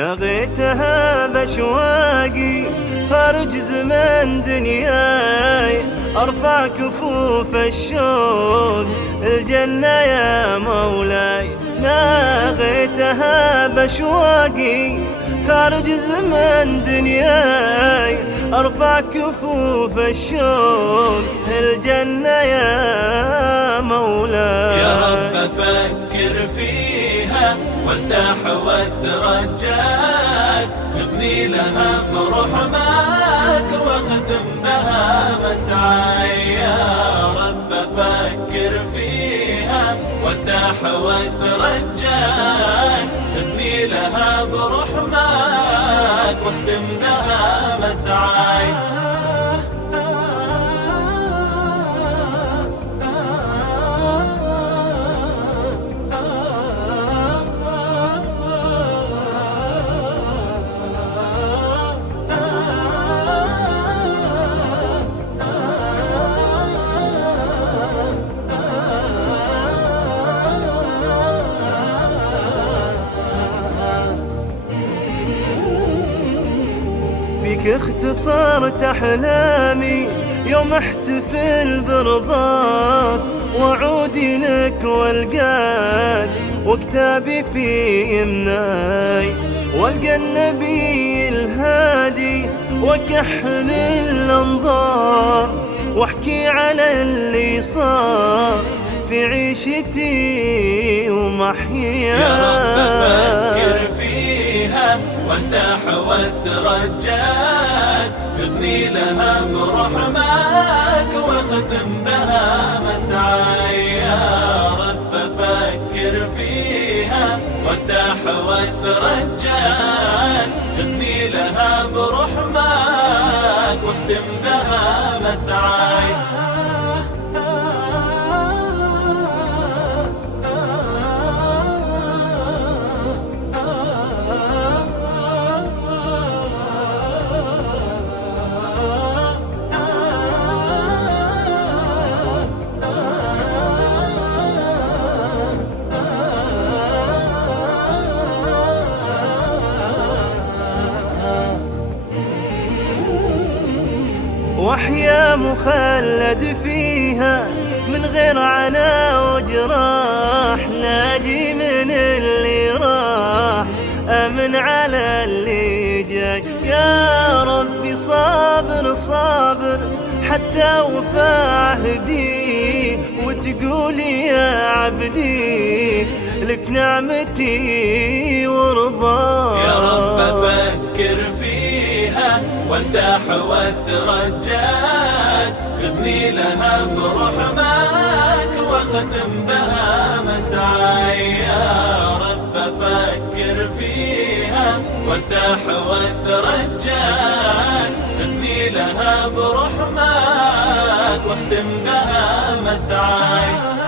نغيتها بأشواقي خارج زمن دنياي، أرفع كفوف الشوق الجنة يا مولاي. نغيتها بأشواقي خارج زمن دنياي، أرفع كفوف الشوق الجنة يا مولاي. يا رب أفكر فيها وارتاح واترجاك، تبني لها برحماك واختم بها مسعاي. يا رب أفكر فيها وارتاح واترجاك، تبني لها برحماك واختم لها مسعاي. بك اختصرت أحلامي يوم احتفل برضاك، وعودي لك والقاك وكتابي في يمناي، والقى النبي الهادي وكحل الأنظار، واحكي على اللي صار في عيشتي ومحياي. يا رب أفكر فيها وارتاح واترجاك، تبني لها برحماك واختم بها مسعاي. يا رب أفكر فيها وارتاح واترجاك، تبني لها برحماك واختم بها مسعاي. واحيا مخلد فيها من غير عنا وجراح، ناجي من اللي راح امن على اللي جاي. يا ربي صابر صابر حتى وفى عهدي، وتقولي يا عبدي لك نعمتي ورضاك. يا رب أفكر فيها وارتاح واترجاك، تبني لها برحماك واختم بها مسعاي. يا رب أفكر فيها وارتاح واترجاك، تبني لها برحماك واختم بها مسعاي.